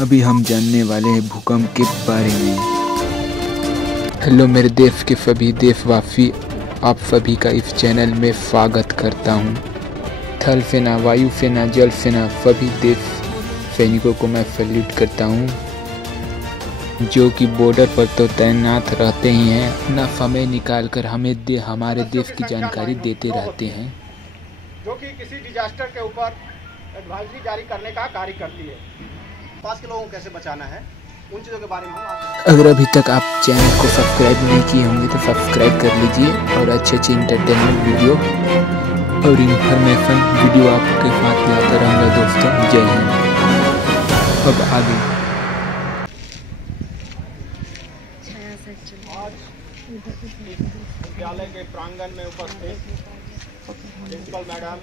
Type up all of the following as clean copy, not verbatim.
अभी हम जानने वाले हैं भूकंप के बारे में। हेलो मेरे देश के सभी देशवासी, आप सभी का इस चैनल में स्वागत करता हूं। थल सेना, वायु सेना, जल सेना, सभी देश सैनिकों को मैं सैल्यूट करता हूं, जो कि बॉर्डर पर तो तैनात रहते ही हैं, अपना समय निकालकर हमें हमारे देश की जानकारी देते रहते हैं, जो कि किसी डिजास्टर के ऊपर एडवाइजरी जारी करने का कार्य करती है। पास के लोगों को कैसे बचाना है, उन चीज़ों के बारे में हम अगर अभी तक आप चैनल को सब्सक्राइब नहीं किए होंगे तो सब्सक्राइब कर लीजिए और अच्छे इंटरटेनमेंट वीडियो और इन्फॉर्मेशन वीडियो आपके साथ लाता रहूँगा दोस्तों। जय हिंद। अब आगे आज विद्यालय के प्रांगण में उपस्थित प्रिंसिपल मैडम,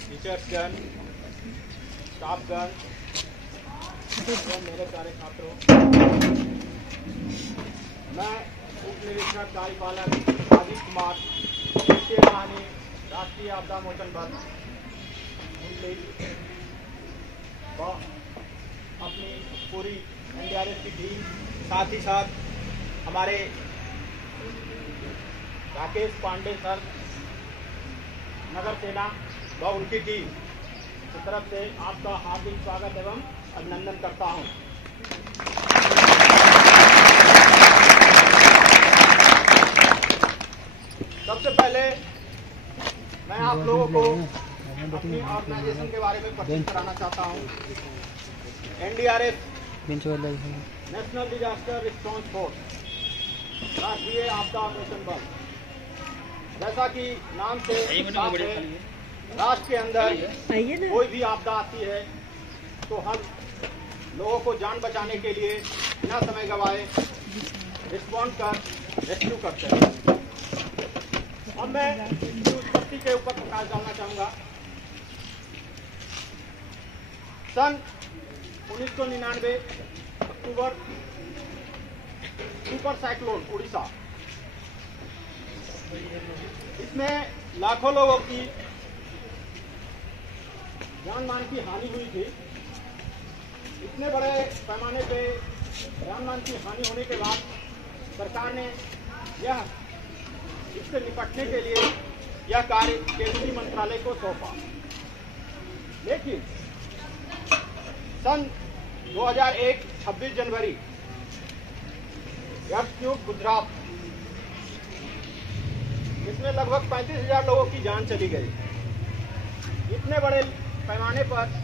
टीचर्सगण, स्टाफगण, मेरे प्यारे छात्रों, मैं उप निरीक्षक कार्यपालक राजीव कुमार, तृतीय वाहिनी राष्ट्रीय आपदा मोचन बल व अपनी पूरी NDRF की टीम, साथ ही साथ हमारे राकेश पांडे सर, नगर सेना व उनकी टीम की तरफ से आपका हार्दिक स्वागत एवं अभिनंदन करता हूं। सबसे पहले मैं आप लोगों को अपनी ऑर्गेनाइजेशन के बारे में परिचित कराना चाहता हूं। NDRF national disaster response force, राष्ट्रीय आपदा मोचन बल। जैसा कि नाम से साफ है, राष्ट्र के अंदर कोई भी आपदा आती है तो हम लोगों को जान बचाने के लिए बिना समय गवाए रिस्पॉन्ड कर रेस्क्यू करते हैं। अब मैं इसकी उत्पत्ति के ऊपर प्रकाश डालना चाहूँगा। सन 1999 अक्टूबर, सुपर साइक्लोन उड़ीसा, इसमें लाखों लोगों की जान मान की हानि हुई थी। इतने बड़े पैमाने पे जान मान की हानि होने के बाद सरकार ने इससे निपटने के लिए यह कार्य केंद्रीय मंत्रालय को सौंपा। लेकिन सन 2001 26 जनवरी ट्यूब गुजरात, इसमें लगभग 35,000 लोगों की जान चली गई। इतने बड़े पैमाने पर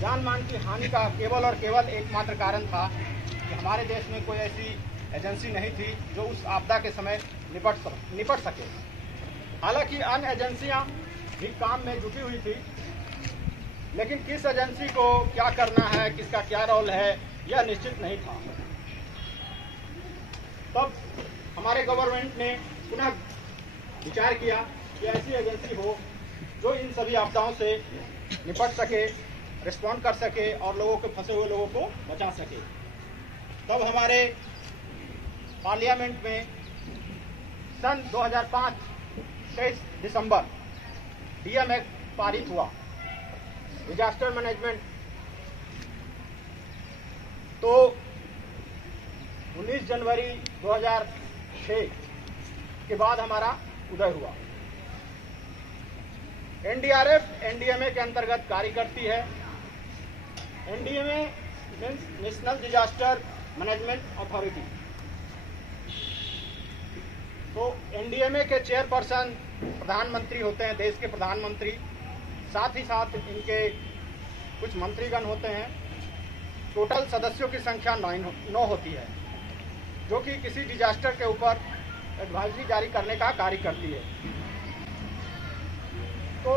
जान मान की हानि का केवल और केवल एकमात्र कारण था कि हमारे देश में कोई ऐसी एजेंसी नहीं थी जो उस आपदा के समय निपट सके। हालांकि अन्य एजेंसियां भी काम में जुटी हुई थी, लेकिन किस एजेंसी को क्या करना है, किसका क्या रोल है, यह निश्चित नहीं था। तब हमारे गवर्नमेंट ने पुनः विचार किया कि ऐसी एजेंसी हो जो इन सभी आपदाओं से निपट सके, रिस्पॉन्ड कर सके और लोगों के फंसे हुए लोगों को बचा सके। तब हमारे पार्लियामेंट में सन 2005 23 दिसंबर DM एक्ट पारित हुआ, डिजास्टर मैनेजमेंट। तो 19 जनवरी 2006 के बाद हमारा उदय हुआ। NDRF NDMA के अंतर्गत कार्य करती है। NDMA national disaster management authority. तो NDMA के चेयरपर्सन प्रधानमंत्री होते हैं, देश के प्रधानमंत्री। साथ ही साथ इनके कुछ मंत्रीगण होते हैं। टोटल सदस्यों की संख्या 9 होती है, जो कि किसी डिजास्टर के ऊपर एडवाइजरी जारी करने का कार्य करती है। तो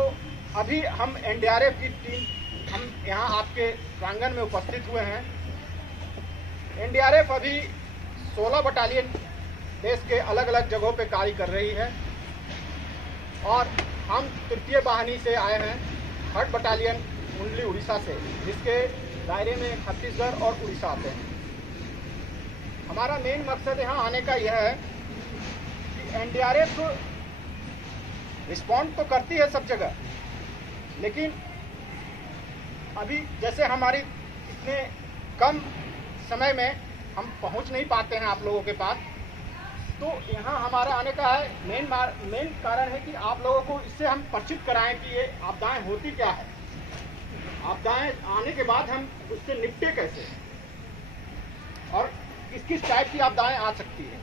अभी हम NDRF की टीम, हम यहाँ आपके प्रांगण में उपस्थित हुए हैं। NDRF अभी 16 बटालियन देश के अलग अलग जगहों पे कार्य कर रही है और हम तृतीय वाहिनी से आए हैं, 3rd बटालियन मुंडली उड़ीसा से, जिसके दायरे में छत्तीसगढ़ और उड़ीसा आते हैं। हमारा मेन मकसद यहाँ आने का यह है कि NDRF रिस्पॉन्ड तो करती है सब जगह, लेकिन अभी जैसे हमारी इतने कम समय में हम पहुंच नहीं पाते हैं आप लोगों के पास। तो यहाँ हमारा आने का है मेन कारण है कि आप लोगों को इससे हम परिचित कराएं कि ये आपदाएं होती क्या है, आपदाएं आने के बाद हम उससे निपटे कैसे और किस किस टाइप की आपदाएं आ सकती है।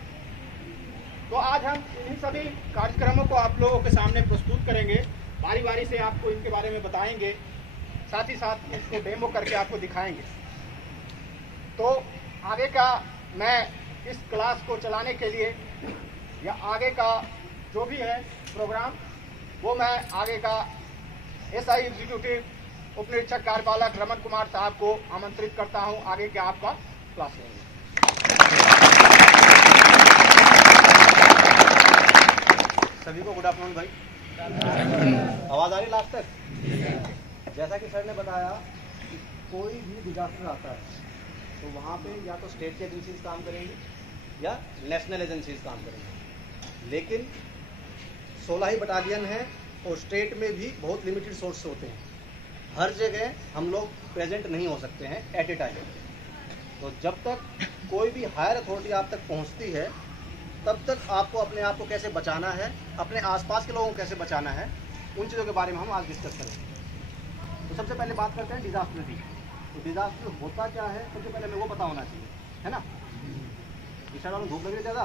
तो आज हम इन सभी कार्यक्रमों को आप लोगों के सामने प्रस्तुत करेंगे, बारी बारी से आपको इनके बारे में बताएंगे, साथ ही साथ इसको डेमो करके आपको दिखाएंगे। तो आगे का मैं इस क्लास को चलाने के लिए या आगे का जो भी है प्रोग्राम वो मैं आगे का SI एग्जीक्यूटिव उप निरीक्षक कार्यपालक रमन कुमार साहब को आमंत्रित करता हूं आगे के आपका क्लास लेंगे। सभी को गुड आफ्टरनून भाई। आवाज आ रही लास्ट तक? जैसा कि सर ने बताया कि कोई भी डिजास्टर आता है तो वहाँ पे या तो स्टेट की एजेंसीज काम करेंगी या नेशनल एजेंसीज काम करेंगी, लेकिन 16 ही बटालियन है और स्टेट में भी बहुत लिमिटेड सोर्स होते हैं। हर जगह हम लोग प्रेजेंट नहीं हो सकते हैं एट ए टाइम। तो जब तक कोई भी हायर अथॉरिटी आप तक पहुंचती है तब तक आपको अपने आप को कैसे बचाना है, अपने आसपास के लोगों को कैसे बचाना है, उन चीज़ों के बारे में हम आज डिस्कस करेंगे। तो सबसे पहले बात करते हैं डिजास्टर की। तो डिजास्टर होता क्या है, सबसे पहले हमें वो पता होना चाहिए, है ना। इशारा में भूख लग रही ज़्यादा,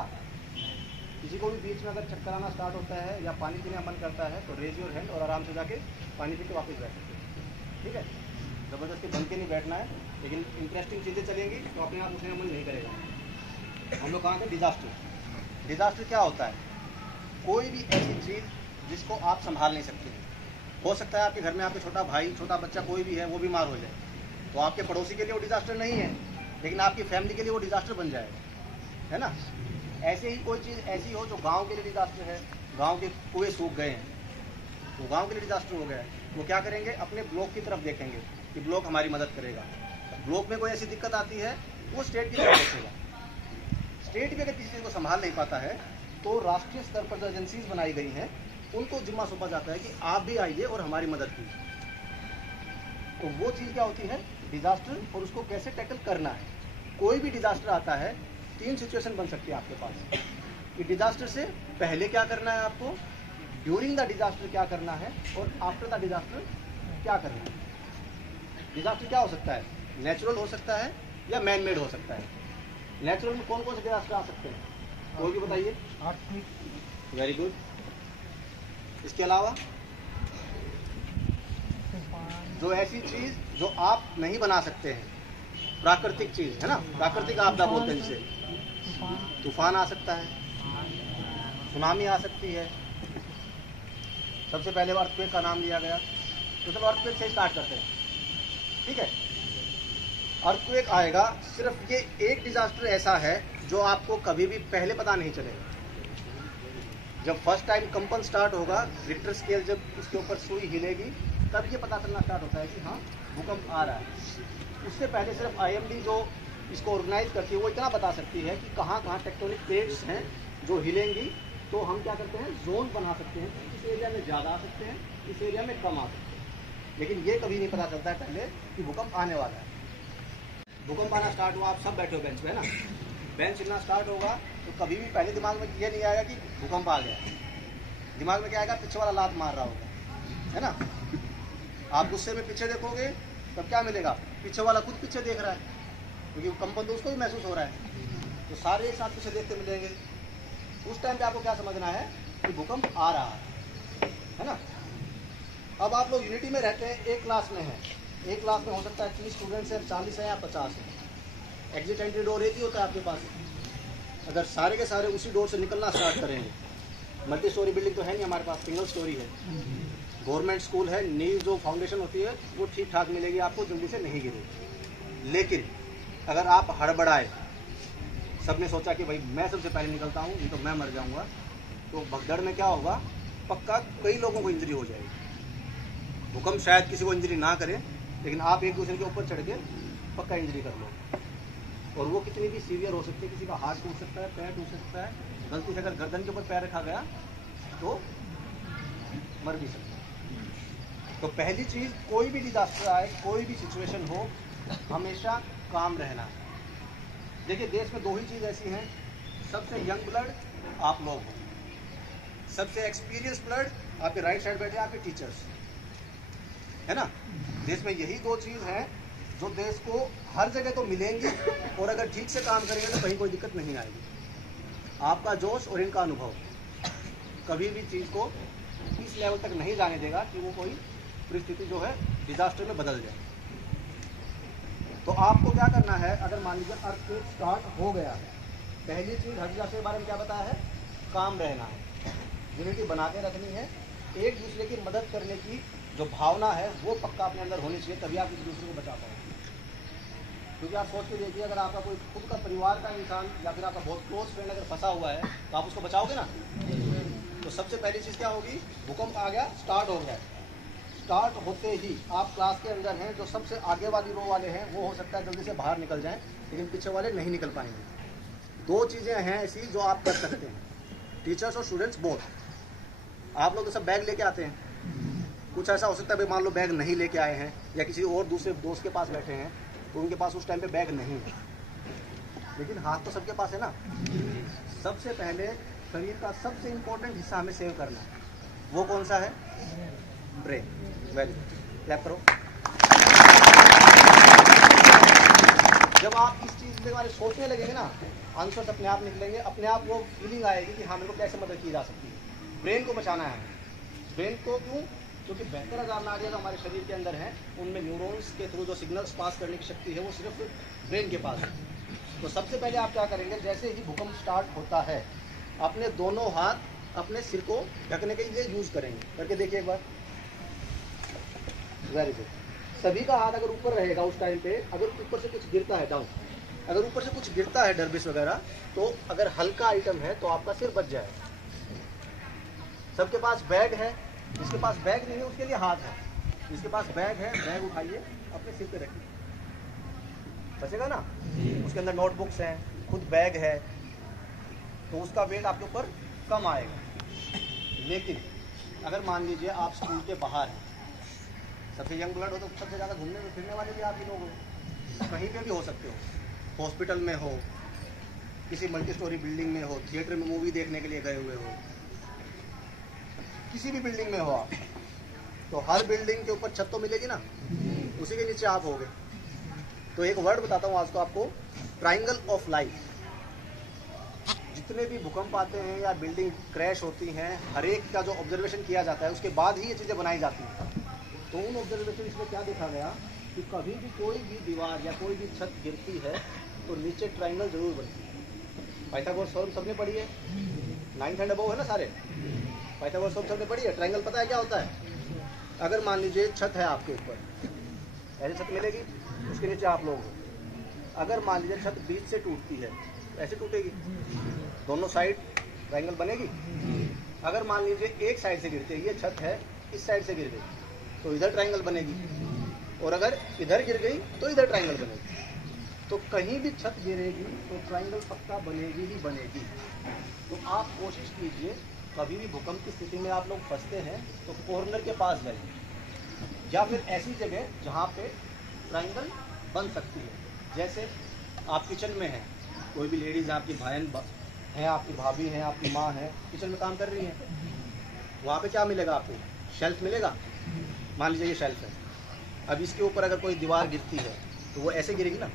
किसी को भी बीच में अगर चक्कर आना स्टार्ट होता है या पानी पीने का मन करता है तो रेज योर हैंड और आराम से जाके पानी पी के वापस बैठ सकते हैं, ठीक है। ज़बरदस्ती बन के नहीं बैठना है, लेकिन इंटरेस्टिंग चीज़ें चलेंगी तो अपने आप उठने का मन नहीं करेगा। हम लोग कहाँ थे? डिजास्टर। डिजास्टर क्या होता है? कोई भी ऐसी चीज़ जिसको आप संभाल नहीं सकते। हो सकता है आपके घर में आपके छोटा भाई, छोटा बच्चा कोई भी है वो बीमार हो जाए, तो आपके पड़ोसी के लिए वो डिजास्टर नहीं है, लेकिन आपकी फैमिली के लिए वो डिजास्टर बन जाएगा, है ना। ऐसे ही कोई चीज़ ऐसी हो जो गांव के लिए डिजास्टर है, गांव के कुएं सूख गए हैं तो गांव के लिए डिजास्टर हो गया है, वो क्या करेंगे? अपने ब्लॉक की तरफ देखेंगे कि ब्लॉक हमारी मदद करेगा। ब्लॉक में कोई ऐसी दिक्कत आती है वो स्टेट की तरफ देखेगा। स्टेट भी अगर किसी चीज़ को संभाल नहीं पाता है तो राष्ट्रीय स्तर पर जो एजेंसीज बनाई गई हैं उनको जिम्मा सौंपा जाता है कि आप भी आइए और हमारी मदद कीजिए। तो वो चीज़ क्या होती है? डिजास्टर, और उसको कैसे टैकल करना है। कोई भी डिजास्टर आता है 3 सिचुएशन बन सकती है आपके पास कि डिजास्टर से पहले क्या करना है आपको, ड्यूरिंग द डिजास्टर क्या करना है, और आफ्टर द डिजास्टर क्या करना है। डिजास्टर क्या हो सकता है? नेचुरल हो सकता है या मैन मेड हो सकता है। नेचुरल में कौन कौन से डिजास्टर आ सकते हैं? कोई भी बताइए। Very good. इसके अलावा जो ऐसी चीज जो आप नहीं बना सकते हैं, प्राकृतिक चीज है ना, प्राकृतिक आपदा बोलते हैं जिसे। तूफान आ सकता है, सुनामी आ सकती है। सबसे पहले अर्थक्वेक का नाम लिया गया, तो चलो अर्थक्वेक से स्टार्ट करते हैं, ठीक है। अर्थक्वेक आएगा, सिर्फ ये एक डिजास्टर ऐसा है जो आपको कभी भी पहले पता नहीं चलेगा। जब फर्स्ट टाइम कंपन स्टार्ट होगा, रिक्टर स्केल जब उसके ऊपर सुई हिलेगी तब ये पता चलना स्टार्ट होता है कि हाँ भूकंप आ रहा है। उससे पहले सिर्फ IMD जो इसको ऑर्गेनाइज करती है वो इतना बता सकती है कि कहाँ कहाँ टेक्टोनिक प्लेट्स हैं जो हिलेंगी। तो हम क्या करते हैं? जोन बना सकते हैं, इस एरिया में ज़्यादा आ सकते हैं, इस एरिया में कम आ सकते हैं। लेकिन ये कभी नहीं पता चलता है पहले कि भूकंप आने वाला है। भूकंप आना स्टार्ट हुआ, आप सब बैठे हो बेंच पे, है ना। बेंच हिलना स्टार्ट होगा तो कभी भी पहले दिमाग में ये नहीं आएगा कि भूकंप आ गया। दिमाग में क्या आएगा? पीछे वाला लात मार रहा होगा, है ना। आप गुस्से में पीछे देखोगे तब क्या मिलेगा? पीछे वाला खुद पीछे देख रहा है, क्योंकि कंपन तो उसको भी महसूस हो रहा है। तो सारे एक साथ पीछे देखते मिलेंगे। उस टाइम पे आपको क्या समझना है कि भूकंप आ रहा है ना। अब आप लोग यूनिटी में रहते हैं, एक क्लास में है, एक क्लास में हो सकता है 30 स्टूडेंट्स हैं, 40 हैं या 50 हैं। एग्जिट एंट्री डोर एक ही होता है आपके पास। अगर सारे के सारे उसी डोर से निकलना स्टार्ट करेंगे, मल्टी स्टोरी बिल्डिंग तो है नहीं हमारे पास, सिंगल स्टोरी है, गवर्नमेंट स्कूल है, नींव जो फाउंडेशन होती है वो ठीक ठाक मिलेगी आपको, जल्दी से नहीं गिरेगी। लेकिन अगर आप हड़बड़ाए, सबने सोचा कि भाई मैं सबसे पहले निकलता हूँ नहीं तो मैं मर जाऊँगा, तो भगदड़ में क्या होगा? पक्का कई लोगों को इंजरी हो जाएगी। भूकंप शायद किसी को इंजरी ना करे, लेकिन आप एक दूसरे के ऊपर चढ़ के पक्का इंजरी कर लो, और वो कितनी भी सीवियर हो सकती है। किसी का हाथ टूट सकता है, पैर टूट सकता है, गलती से अगर गर्दन के ऊपर पैर रखा गया तो मर भी सकता है। तो पहली चीज़, कोई भी डिजास्टर आए, कोई भी सिचुएशन हो, हमेशा काम रहना है। देखिए देश में दो ही चीज़ ऐसी हैं, सबसे यंग ब्लड आप लोग हो, सबसे एक्सपीरियंस ब्लड आपके राइट साइड बैठे आपके टीचर्स, है ना। देश में यही दो चीज़ हैं जो देश को हर जगह तो मिलेंगी, और अगर ठीक से काम करेंगे तो कहीं कोई दिक्कत नहीं आएगी। आपका जोश और इनका अनुभव कभी भी चीज़ को इस लेवल तक नहीं जाने देगा कि वो कोई परिस्थिति जो है डिजास्टर में बदल जाए। तो आपको क्या करना है, अगर मान लीजिए अर्थक्वेक स्टार्ट हो गया है, पहली चीज़ हर डिजास्टर के बारे में क्या बताया है, काम रहना है, यूनिटी बना के रखनी है, एक दूसरे की मदद करने की जो भावना है वो पक्का अपने अंदर होनी चाहिए, तभी आप एक दूसरे को बचा पाओगे। क्योंकि आप सोच के देखिए, अगर आपका कोई खुद का परिवार का इंसान या फिर आपका बहुत क्लोज फ्रेंड अगर फंसा हुआ है तो आप उसको बचाओगे ना। तो सबसे पहली चीज़ क्या होगी, भूकंप आ गया, स्टार्ट हो गया, स्टार्ट होते ही आप क्लास के अंदर हैं, जो सबसे आगे वाली रो वाले हैं वो हो सकता है जल्दी से बाहर निकल जाएं, लेकिन पीछे वाले नहीं निकल पाएंगे। दो चीज़ें हैं ऐसी जो आप कर सकते हैं, टीचर्स और स्टूडेंट्स बोथ। आप लोग तो सब बैग लेके आते हैं, कुछ ऐसा हो सकता है भाई मान लो बैग नहीं लेके आए हैं, या किसी और दूसरे दोस्त के पास बैठे हैं तो उनके पास उस टाइम पे बैग नहीं है, लेकिन हाथ तो सबके पास है ना। सबसे पहले शरीर का सबसे इम्पोर्टेंट हिस्सा हमें सेव करना है, वो कौन सा है, ब्रेन। वेरी गुड, क्लैप करो। जब आप इस चीज़ के बारे में सोचने लगेंगे ना, आंसर्स अपने आप निकलेंगे, अपने आप वो फीलिंग आएगी कि हाँ मेरे को कैसे मदद की जा सकती है। ब्रेन को बचाना है, ब्रेन को क्यों, क्योंकि 72,000 नाड़ियाँ जो हमारे शरीर के अंदर हैं, उनमें न्यूरॉन्स के थ्रू जो सिग्नल्स पास करने की शक्ति है वो सिर्फ ब्रेन के पास है। तो सबसे पहले आप क्या करेंगे, जैसे ही भूकंप स्टार्ट होता है अपने दोनों हाथ अपने सिर को ढकने के लिए यूज़ करेंगे, करके देखिए एक बार। Very good. सभी का हाथ अगर ऊपर रहेगा उस टाइम पे, अगर ऊपर से कुछ गिरता है डाउन, अगर ऊपर से कुछ गिरता है डरबिस वगैरह, तो अगर हल्का आइटम है तो आपका सिर बच जाएगा। सबके पास बैग है, जिसके पास बैग नहीं है उसके लिए हाथ है, जिसके पास बैग है बैग उठाइए अपने सिर पे रखिए, बचेगा ना। उसके अंदर नोटबुक्स हैं, खुद बैग है, तो उसका वेट आपके ऊपर कम आएगा। लेकिन अगर मान लीजिए आप स्कूल के बाहर हैं, सबसे यंग ब्लड हो तो सबसे ज़्यादा घूमने में फिरने वाले भी आप ही लोग हो, कहीं पे भी हो सकते हो, हॉस्पिटल में हो, किसी मल्टी स्टोरी बिल्डिंग में हो, थिएटर में मूवी देखने के लिए गए हुए हो, किसी भी बिल्डिंग में हो आप, तो हर बिल्डिंग के ऊपर छत तो मिलेगी ना, उसी के नीचे आप होगे। तो एक वर्ड बताता हूँ आज तो आपको, ट्राइंगल ऑफ लाइफ। जितने भी भूकंप आते हैं या बिल्डिंग क्रैश होती हैं, हर एक का जो ऑब्जर्वेशन किया जाता है उसके बाद ही ये चीज़ें बनाई जाती हैं। तो उन ऑब्जर्वेशन इसमें क्या देखा गया कि कभी भी कोई भी दीवार या कोई भी छत गिरती है तो नीचे ट्राइंगल जरूर बनती है। पाइथागोरस थ्योरम सबने पढ़ी है, 9th एंड अबव है ना सारे, पाइथागोरस थ्योरम सबने पढ़ी है। ट्राइंगल पता है क्या होता है, अगर मान लीजिए छत है आपके ऊपर, ऐसे छत मिलेगी, उसके नीचे आप लोग हो, अगर मान लीजिए छत बीच से टूटती है ऐसे टूटेगी, दोनों साइड ट्राइंगल बनेगी। अगर मान लीजिए एक साइड से गिरती है, ये छत है इस साइड से गिर गई तो इधर ट्राइंगल बनेगी, और अगर इधर गिर गई तो इधर ट्राइंगल बनेगी। तो कहीं भी छत गिरेगी तो ट्राइंगल पक्का बनेगी ही बनेगी। तो आप कोशिश कीजिए, कभी भी भूकंप की स्थिति में आप लोग फंसते हैं तो कॉर्नर के पास जाइए, या फिर ऐसी जगह जहाँ पे ट्राइंगल बन सकती है। जैसे आप किचन में हैं, कोई भी लेडीज़ आपकी बहन है, आपकी भाभी है, आपकी माँ है, किचन में काम कर रही है, वहाँ पे क्या मिलेगा आपको, शेल्फ मिलेगा। मान लीजिए ये शेल्फ है, अब इसके ऊपर अगर कोई दीवार गिरती है तो वो ऐसे गिरेगी ना,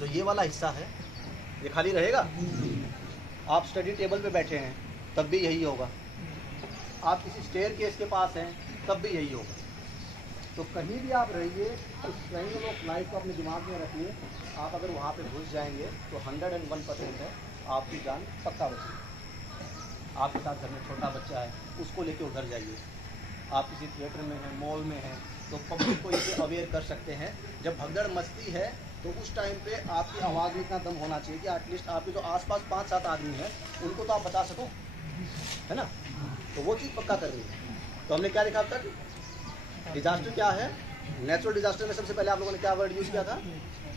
तो ये वाला हिस्सा है ये खाली रहेगा। आप स्टडी टेबल पे बैठे हैं तब भी यही होगा, आप किसी स्टेयर केस के पास हैं तब भी यही होगा। तो कहीं भी आप रहिए तो ट्रायंगल ऑफ लाइफ को अपने दिमाग में रखिए। आप अगर वहाँ पे घुस जाएंगे तो 101% है आपकी जान पक्का बचेगी। आपके साथ घर में छोटा बच्चा है, उसको लेके उधर जाइए। आप किसी थिएटर में हैं, मॉल में हैं, तो पब्लिक को इसे अवेयर कर सकते हैं। जब भगदड़ मस्ती है तो उस टाइम पे आपकी आवाज़ में इतना दम होना चाहिए कि एटलीस्ट आपके जो आसपास 5-7 आदमी हैं उनको तो आप बता सको, है ना। तो वो चीज़ पक्का कर रही है। तो हमने क्या देखा अब तक, डिजास्टर क्या है। नेचुरल डिजास्टर में सबसे पहले आप लोगों ने क्या वर्ड यूज़ किया था,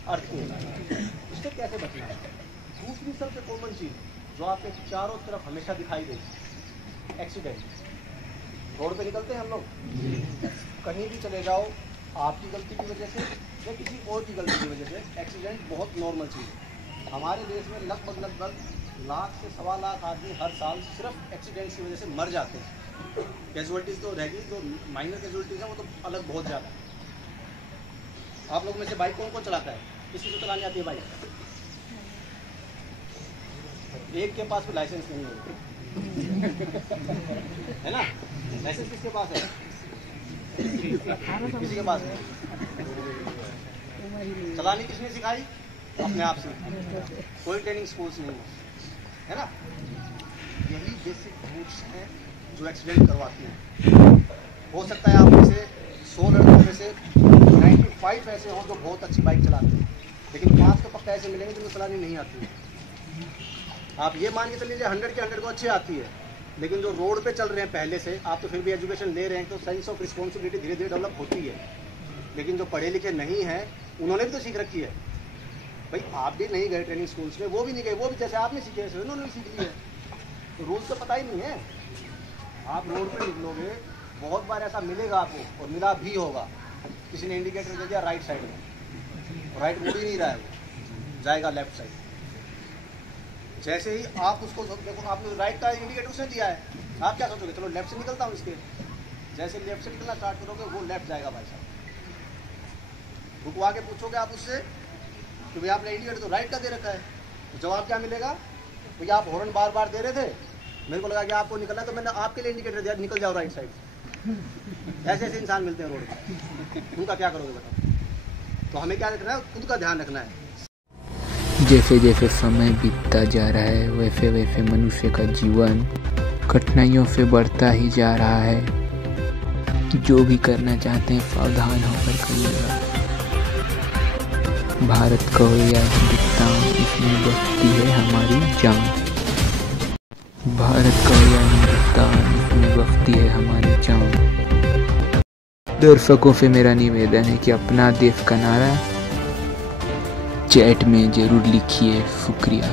अर्थक्वेक। इससे कैसे बचना है। दूसरी सबसे कॉमन चीज़ जो आपके चारों तरफ हमेशा दिखाई देगी, एक्सीडेंट। रोड पे निकलते हैं हम लोग, कहीं भी चले जाओ, आपकी गलती की वजह से या किसी और की गलती की वजह से एक्सीडेंट बहुत नॉर्मल चीज़ है। हमारे देश में लगभग लाख से 1.25 लाख आदमी हर साल सिर्फ एक्सीडेंट्स की वजह से मर जाते हैं। कैजुअलिटीज़ तो रहेगी, जो माइनर कैजुअलिटीज़ है वो तो अलग बहुत ज़्यादा है। आप लोग में से बाइक कौन कौन चलाता है? किसी को चलानी आती है बाइक? एक के पास भी लाइसेंस नहीं होगा है ना? लाइसेंस किसके पास है? किसी के पास है? चलानी किसने सिखाई? अपने आप से। कोई ट्रेनिंग स्कूल्स नहीं है ना? यही बेसिक रूट्स हैं जो एक्सीडेंट करवाती हैं। हो सकता है आप में से 100 लड़कों में से 95 ऐसे हों जो बहुत अच्छी बाइक चलाते हैं, लेकिन 5 तो पक्का ऐसे मिलेंगे जिनको चलानी नहीं आती है। आप ये मान के चल लीजिए 100 के 100 को अच्छी आती है, लेकिन जो रोड पे चल रहे हैं पहले से, आप तो फिर भी एजुकेशन ले रहे हैं, तो सेंस ऑफ रिस्पॉन्सिबिलिटी धीरे धीरे डेवलप होती है। लेकिन जो पढ़े लिखे नहीं हैं उन्होंने भी तो सीख रखी है। भाई आप भी नहीं गए ट्रेनिंग स्कूल्स में, वो भी नहीं गए, वो भी जैसे आपने सीखे वैसे उन्होंने भी सीख ली है। तो रूल्स तो पता ही नहीं है। आप रोड पे निकलोगे, बहुत बार ऐसा मिलेगा आपको, और मिला भी होगा, किसी ने इंडिकेटर दे दिया राइट साइड में, राइट मुड़ ही नहीं रहा है, वो जाएगा लेफ्ट साइड। जैसे ही आप उसको देखो, आपने राइट का इंडिकेटर उसने दिया है, आप क्या सोचोगे? चलो लेफ्ट से निकलता हूँ इसके। जैसे लेफ्ट से निकलना स्टार्ट करोगे, वो लेफ्ट जाएगा भाई साहब। रुकवा के पूछोगे आप उससे कि भाई आपने इंडिकेटर तो राइट का दे रखा है, तो जवाब क्या मिलेगा? भैया आप हॉर्न बार बार दे रहे थे, मेरे को लगा कि आपको निकलना है, तो मैंने आपके लिए इंडिकेटर दिया, निकल जाओ राइट साइड। ऐसे ऐसे इंसान मिलते हैं रोड पर, उनका क्या करोगे बताओ? तो हमें क्या रखना है? खुद का ध्यान रखना है। जैसे जैसे समय बीतता जा रहा है, वैसे वैसे मनुष्य का जीवन कठिनाइयों से बढ़ता ही जा रहा है। जो भी करना चाहते हैं सावधान होकर करिएगा। भारत कहो या हिंदुस्तान, इसमें बसती है हमारी जान। भारत कहो या हिंदुस्तान, इसमें बसती है हमारी जान। दर्शकों से मेरा निवेदन है कि अपना देश का नारा चैट में जरूर लिखिए। शुक्रिया।